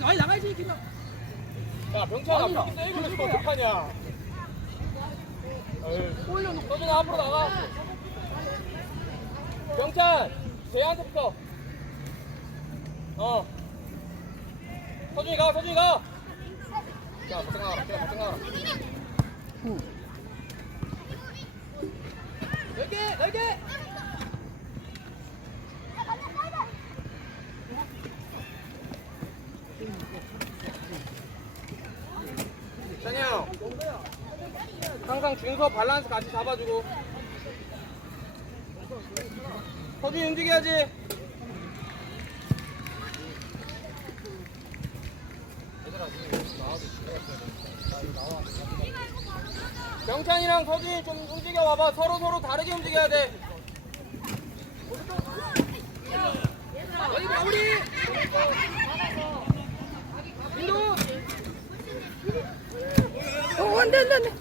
많이 나가야지 기가. 야 병찬아 무슨 세이브를 지금 어떡하냐? 올려놓고 서준아 앞으로 나가. 병찬 대한테부터 어. 서준이 가 서준이 가. 자, 걱정 나가라, 자, 걱정 나가라. 넓게 넓게. 항상 준서 밸런스 같이 잡아주고. 서준이 움직여야지. 병찬이랑 서준이 좀 움직여 와봐. 서로 서로 다르게 움직여야 돼. 어디 마무리. 어, 안 돼, 안 돼, 안 돼.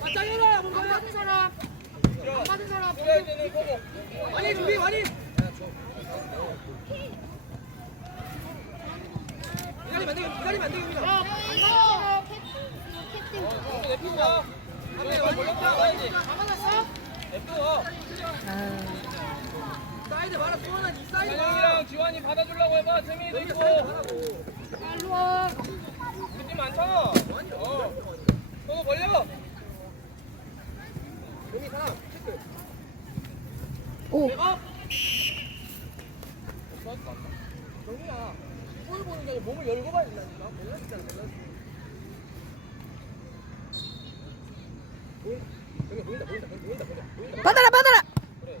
맞짱해라 뭔가. 받은 사람 안 받은 사람 그래야 되는 거고. 많이 준비 많이. 기다리면 안 되겠 기다리면 안 되겠습니다. 야 받은 캡틴 내 피자. 앞에 와 몰렸다 가야지. 안 받았어? 냅둬. 사이드 봐라 수원아 이 사이드 봐. 찬영이랑 지환이 받아주려고 해봐. 재민이도 여기 있고. 사이드 봐라고. 일로 와 우리 팀 많잖아. 어. 서로 걸려. 여기 사람 체크. 오, 어? 정민아 골 보는 게 아니라 몸을 열고 봐야 된다니까. 밸런스 있잖아 밸런스. 보인다 보인다 보인다 보인다 보인다. 받아라, 받아라. 그래.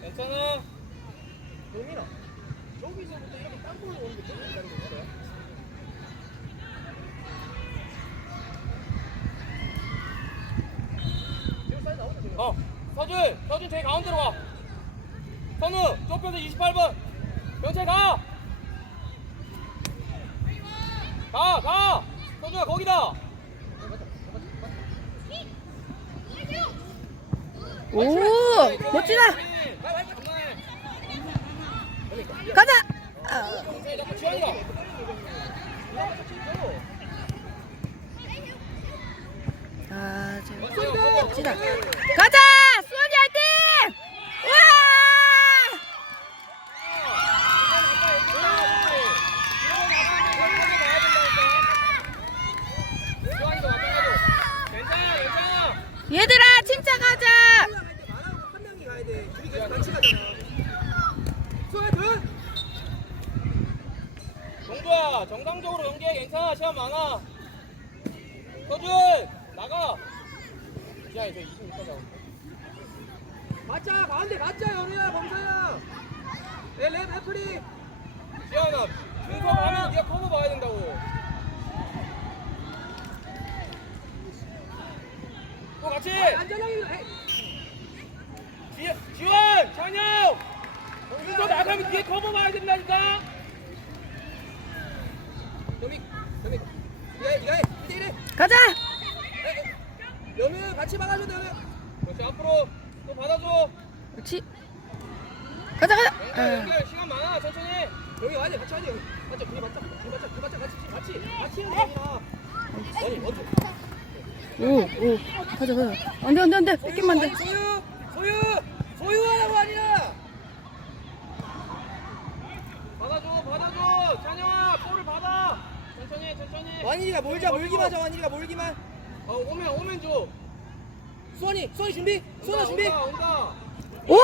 괜찮아. 정민아 저기서부터 이렇게 땅볼을 오는 게 정말 기다리고 있어요. 지금 사이드 나오자 지금. 어. 서준, 서준 제일 가운데로 와. 선우, 좁혀서 28번. 병철 가. 가, 가. 서준아 거기다. 오, 멋지다. 가자. 아, 아, 저, 멋지다. 멋지다. 가자, 수원이 화이팅! 와! 얘들아, 둘. 동주야 정상적으로 연기해 괜찮아 시간 많아 서준 나가 지한이 저 26번 잡아 맞자 가운데 맞자 연우야 범사야. 랩 애플이. 지한아 준섭 하면 네가 커버 봐야 된다고 또 같이 안전하게. 에이. 지, 지원 찬영 준섭 커버 봐야 된다니까 해 해. 이래. 가자. 연우 같이 막아줘 연우. 그렇지 앞으로 또 받아줘 그렇지. 가자, 가자. 연결 시간 많아 천천히 여기 와야 돼 같이 와야 돼. 맞자 둘이 맞자 둘이 맞자 둘이 맞자 같이 같이 같이 해야 돼. 아니 먼저. 오, 오. 가자, 가자. 안 돼, 안 돼, 안 돼. 뺏기면 안 돼. 소유 소유 소유하라고 아니야. 받아줘 받아줘 찬영아 볼을 받아. 천천히 천천히. 완일이가 몰자 몰기만 하자 완일이가 몰기만. 어 오면 오면 줘. 수원이 수원이 준비. 수원아 준비. 온다 온다. 오!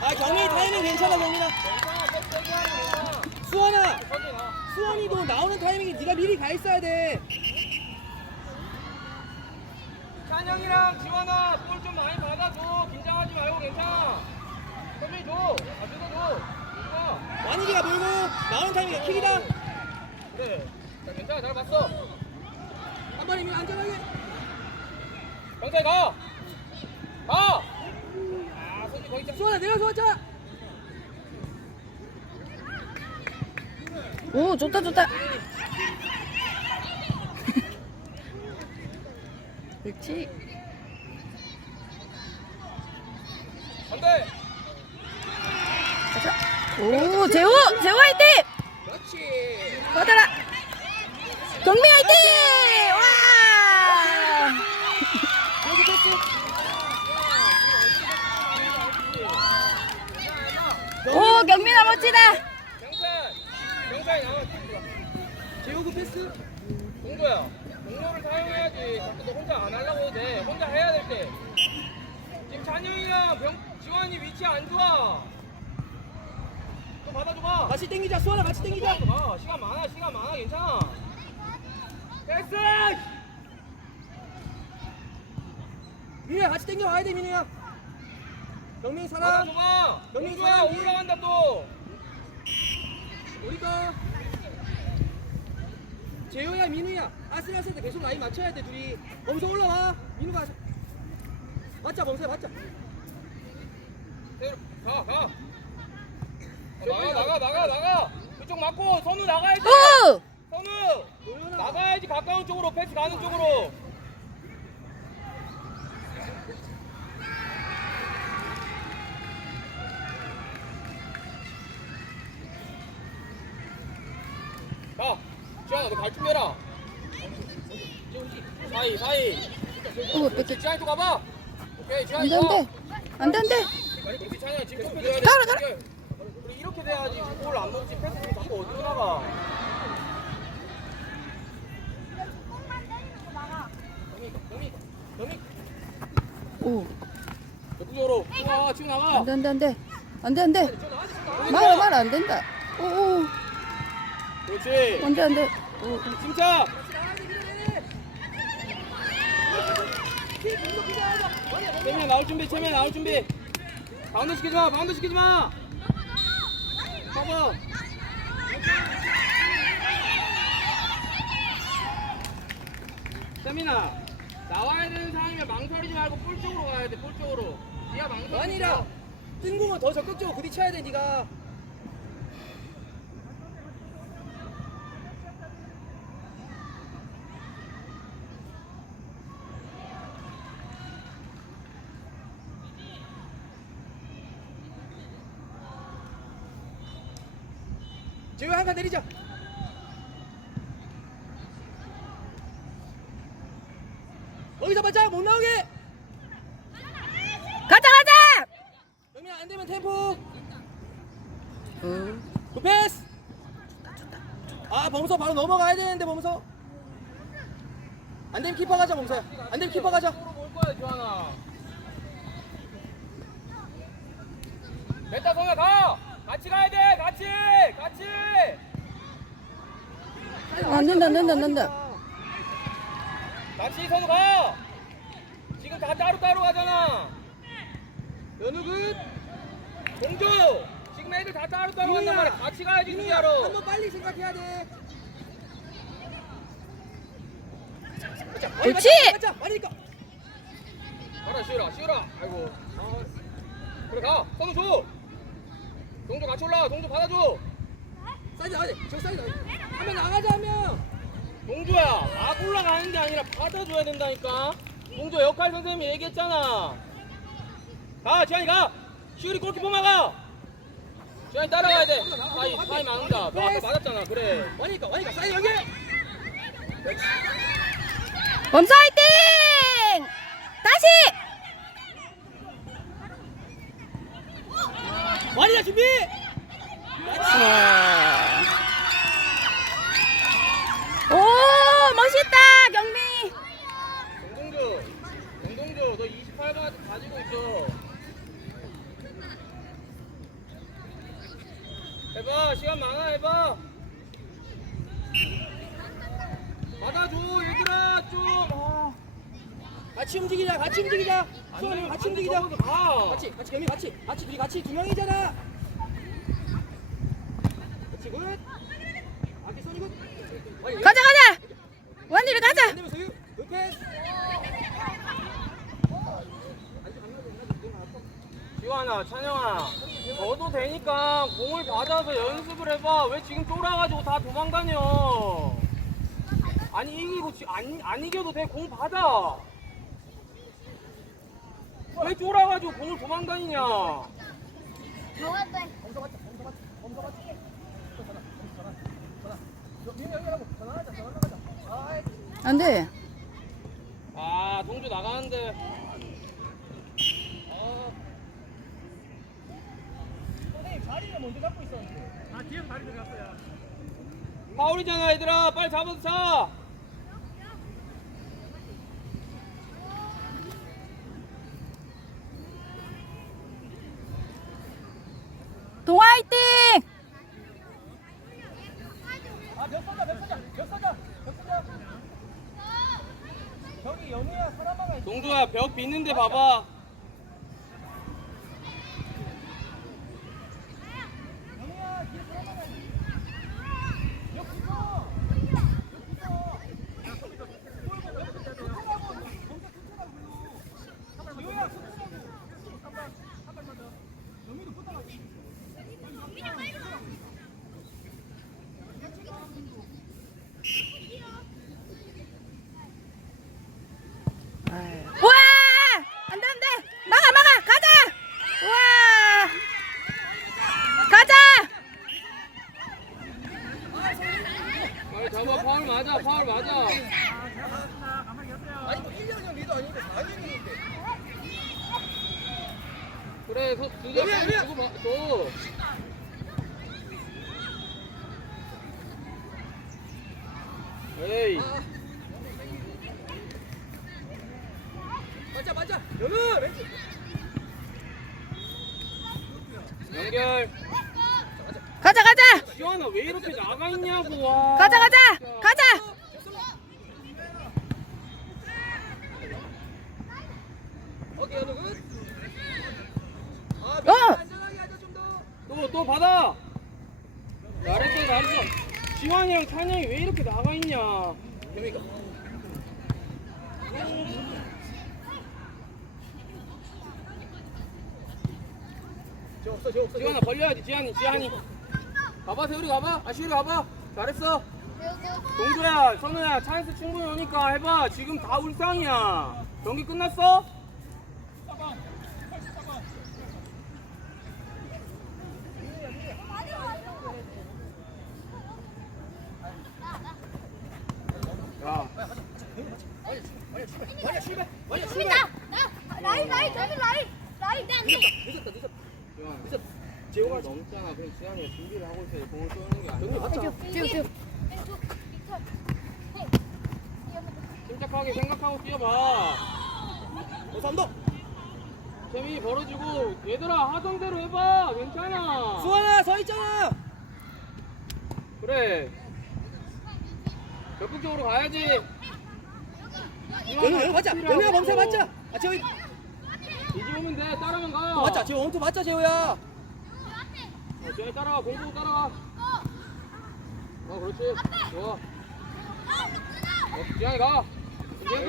아 경민이 타이밍 괜찮아 경민아. 괜찮아 백백이 하면 괜찮아. 수원아! 천천히 가. 수원이도 나오는 타이밍에 네가 미리 가 있어야 돼. 찬영이랑 지원아 볼 좀 많이 받아줘. 긴장하지 말고 괜찮아. 천천히 줘. 가져다 줘 완일이가 몰고 나오는 타이밍에 킥이다. 그래. 자, 괜찮아. 잘 봤어. 한미 안전하게. 경찰 가. 가. 아, 손이 거기 있자. 수원아 내가 수원자. 오, 좋다, 좋다. 그렇지. 안 돼. 가자. 오, 재호! 재호 화이팅! 그렇지. 받아라! 경미 화이팅! 와! 여기 패스. 오, 경민아 멋지다! 경찰. 경찰이 나와. 팀 제호구 패스. 동조야. 동료를 사용해야지. 자꾸 너 혼자 안 하려고 해도 돼. 혼자 해야 될 때. 지금 찬영이랑 병, 지환이 위치 안 좋아. 또 받아줘봐. 같이 당기자. 수원아 같이 당기자. 가. 시간 많아. 시간 많아. 괜찮아. 패스! 민우야 같이 당겨 와야 돼 민우야. 경민 사람. 받아줘봐. 경민 동조야 사랑해. 올라간다 또. 우리가 재호야 민우야 아슬아슬 때 계속 라인 맞춰야 돼 둘이 범서 올라와 민우가 맞자 범서야 맞자. 가. 가. 어, 나가 나가 나가 나가. 그쪽 맞고 선우 나가야지. 오! 선우. 나가야지 가까운 쪽으로 패스 가는 쪽으로. 자, 지환아 너갈 준비해라. 사이 사이. 오, 뺏겼 지환이 또 가봐. 오케이 돼, 안 돼. 안 돼, 안 돼. 가라, 가라. 그래, 이렇게 돼야지 골안 넣지 패스 좀 자꾸 어디로 나가. 안 돼, 안 돼, 안 돼. 안 돼, 안 돼. 말아, 말아, 안 된다. 오, 오. 그렇지. 안 돼, 안 돼. 오, 오. 침착. 채민 나올 준비 채민 나올 준비. 바운드 시키지 마 바운드 시키지 마. 봐봐. 세민아 나와야 되는 상황이면 망설이지 말고 볼 쪽으로 가야 돼 볼 쪽으로. 네가 망설이지 아니라 마. 뜬 공은 더 적극적으로 부딪혀야 돼 네가 재호 한칸 내리자 거기서 맞자 못 나오게. 가자, 가자! 영민아 안 되면 템포. 오. 굿패스. 아 범서 바로 넘어가야 되는데 범서. 안 되면 키퍼 가자 범서야. 안 되면 키퍼 가자 볼 거야 지환아. 됐다 성야 가. 같이 가야 돼. 같이. 같이. 된다, 안 된다. 같이 선우 가. 지금 다 따로 따로 가잖아. 연욱은 공주. 지금 애들 다 따로 따로 간단 말이야. 같이 가야지 준비하러. 한번 빨리 생각해야 돼 가자, 많이 그렇지! 가자, 가자, 많이니까 가라 쉬어라 쉬어라. 아이고. 아, 그래 가. 선우 줘. 동주 같이 올라. 동주 받아줘. 사이드 돼저 사이드 한번 나가자 하면 동주야. 막 올라가는 게 아니라 받아줘야 된다니까. 동주 역할 선생님이 얘기했잖아. 가 지환이 가. 시우리 골키퍼 막아. 지환이 따라가야 돼. 사이 사이 막는다. 너 아까 맞았잖아. 그래. 많이니까 많이니까 사이드 연결 범사 화이팅! 다시! 많이다 준비 와. 오, 멋있다, 경미. 정동주, 정동주, 너 28번한테 가지고 있어. 해봐, 시간 많아, 해봐. 받아줘, 얘들아, 좀. 아. 같이 움직이자 같이 움직이자 안 수원이 돼, 같이 움직이자. 같이 같이 경민 같이 같이 둘이 같이 두 명이잖아 가자 가자. 원희를 가자. 지환아 찬영아. 너도 되니까 공을 받아서 연습을 해봐. 왜 지금 쫄아가지고 다 도망가냐 아니 이기고 안, 안 이겨도 돼 공 받아. 왜 쫄아가지고 공을 도망다니냐? 안 돼. 아 동주 나가는데. 파울이잖아 얘들아. 빨리 잡아서 차. 동아 화이팅! 아몇 사자 몇 사자 몇 사자 몇 사자 저기 영희야 사람마가 있 동주야 벽 비는데 봐봐 영희야 뒤에 사람마가 있 여 붙어 와! 안 돼, 안 돼! 막아, 막아! 가자! 와! 가자! 빨리 잡아 파울 맞아 파울 맞아 아니 뭐 1년형 리더 아닌데 4년형인데 그래 서 두개 여기야, 여기야. 주고 봐 줘. 에이 맞아 맞아 영희 왼쪽 연결 가자, 가자! 시원아 왜 이렇게 나가 있냐고 와 가자, 가자! 가자! 굿? 아 어! 안전하게 하자 좀 더 또, 또 받아! 잘했어, 잘했어. 지환이 형, 찬영이 왜 이렇게 나가 있냐? 없어 없어 지환아, 벌려야지, 지환이, 지환이. 가봐, 세율이 가봐. 아, 시율이 가봐. 잘했어. 동주야, 선우야, 찬스 충분히 오니까 해봐. 지금 다 울상이야. 경기 끝났어? 야, 출발 나! 나! 라인 라인 저기 라인! 라인! 늦었다. 늦었다 재호가 넘잖아. 그냥 지환이가 준비를 하고 있어야 공을 쏘는 게. 맞자 쭉, 쭉. 헤이 침착하게 생각하고 뛰어봐. 어 삼도. 재민이 벌어지고 얘들아 하성대로 해봐. 괜찮아. 수환아 서 있잖아. 그래. 적극적으로 가야지. 연우 연우 맞자. 연우야 멈춰 맞자. 아 재호이 뒤집으면 돼. 따라만 가. 또 맞자. 재호 원투 맞자 재호야. 어, 쟤 따라가 공부 따라가 어 그렇지. 좋아. 어, 지향이 가.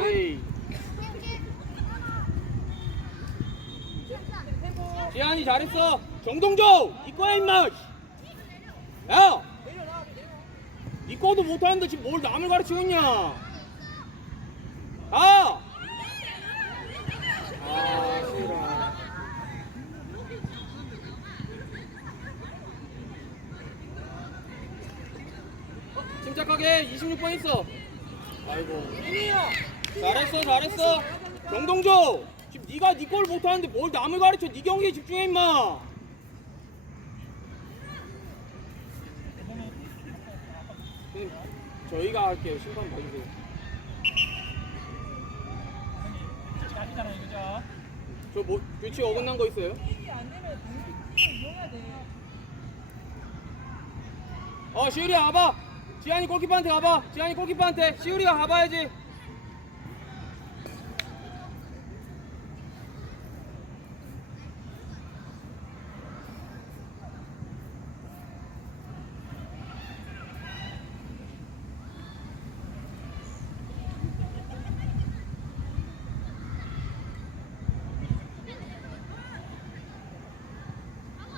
에이. 지한이 잘했어. 정동조 이거야 임마. 야! 이거도 못하는데 지금 뭘 남을 가르치고 있냐? 아! 아 싫어 침착하게 26번 있어. 아이고. 잘했어 잘했어. 정동조 지금 네가 네걸 못하는데 뭘 남을 가르쳐? 네 경기에 집중해 임마. 저희가 할게요. 심판 봐주세요. 저뭐 규칙 어긋난 거 있어요? 어 시우리야 가봐 지한이 골키퍼한테 가봐. 지한이 골키퍼한테. 시우리가 가봐야지.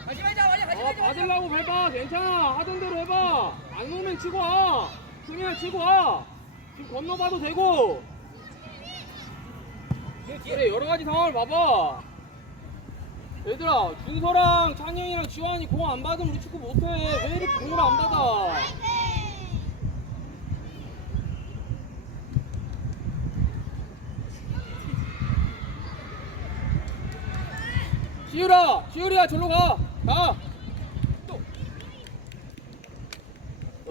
가지 말자, 가지 어, 말자. 어, 받으려고 해봐. 괜찮아. 하던 대로 해봐. 안 오면 치고 와. 승이나 치고 와. 지금 건너봐도 되고. 그래 여러 가지 상황을 봐봐. 얘들아 준서랑 찬영이랑 지환이 공 안 받으면 우리 축구 못해. 왜 이렇게 공을 안 받아? 지율아 지율이야 절로 가. 가. 또.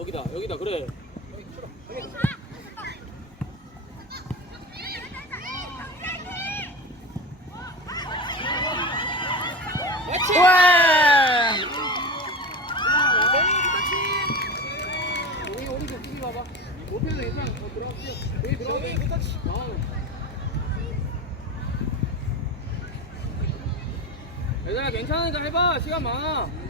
여기다 여기다 그래 우와. 여기 오른쪽 수비 봐봐 못해도 괜찮아 어, 들어갈게 여기 들어가 얘들아 괜찮으니까 해봐 시간 많아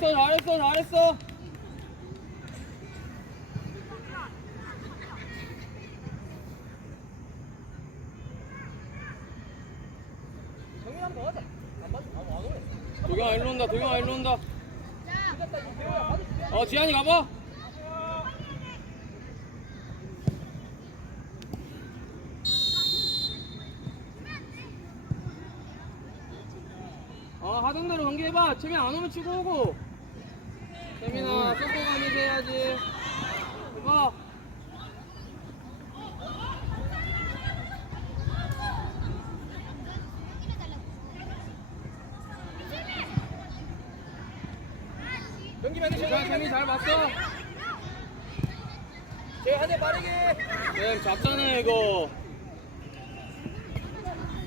잘했어 잘했어 잘했어. 도경아 일로 온다 도경아 일로 온다. 어 지한이 가봐. 어 하던 대로 경기해봐. 채민 안 오면 치고 오고 해야지 해봐 경기 만드 자 채민 잘 봤어 제 한대 빠르게. 쌤 잡잖아 이거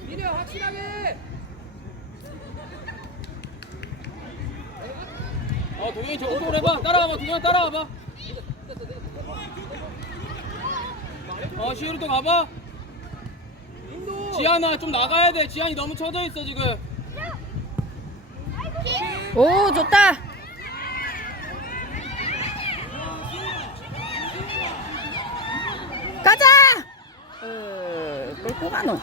미려 확실하게. 어 도경이 저쪽으로 해봐 따라와봐 도경이 따라와봐 어 시우리 또 가봐. 지한아 좀 나가야 돼 지한이 너무 쳐져 있어 지금 오 좋다. 가자. 어, 끌고 가노.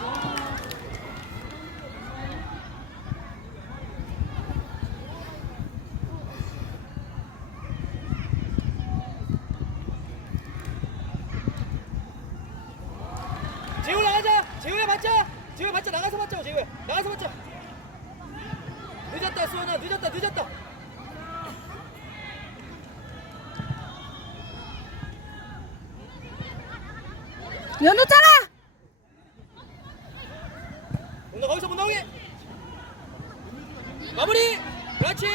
재우 나가자. 재우야 맞자. 재우 맞자 나가서 맞자. 재우야 나가서 맞자. 늦었다 수원아 늦었다 늦었다. 연우 짜라. 너 거기서 못 나오게. 마무리. 그렇지.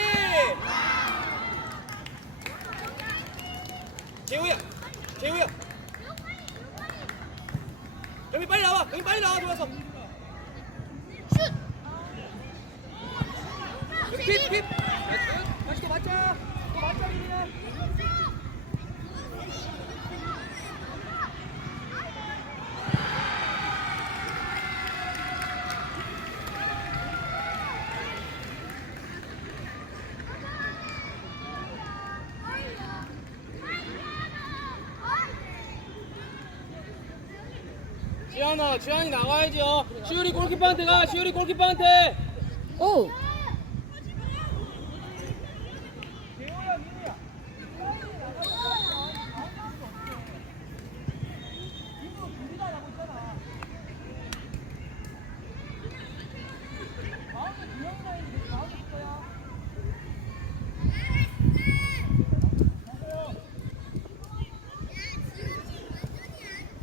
재우야. 재우야. 여기 빨리 나와. 여기 빨리 나와 좋아서. 여기 킵 킵. 다시 또 맞자. 또 맞자 이리야. 지한아 지한이 나가야죠. 시우리 골키퍼한테 가 시우리 골키퍼한테. 오.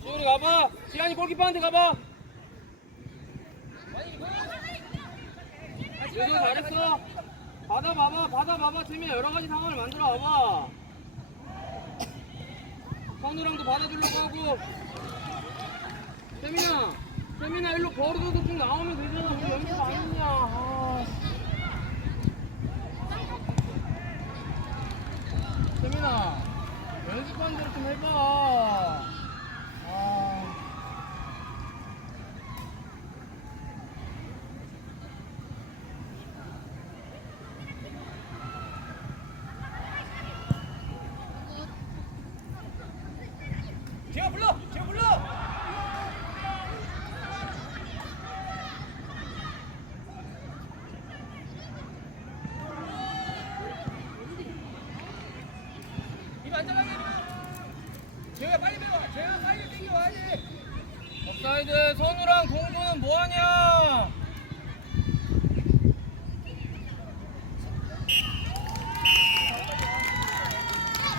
시우리 가봐 지한이 골키퍼한테 가봐. 요즘 잘했어. 받아 봐봐 받아 봐봐. 재미 여러 가지 상황을 만들어 와봐. 선우랑도 받아주려고 하고. 세민아 세민아 일로 버릇도 좀 나오면 되잖아. 우리 연습 안 했냐. 아. 세민아 연습한 대로 좀 해봐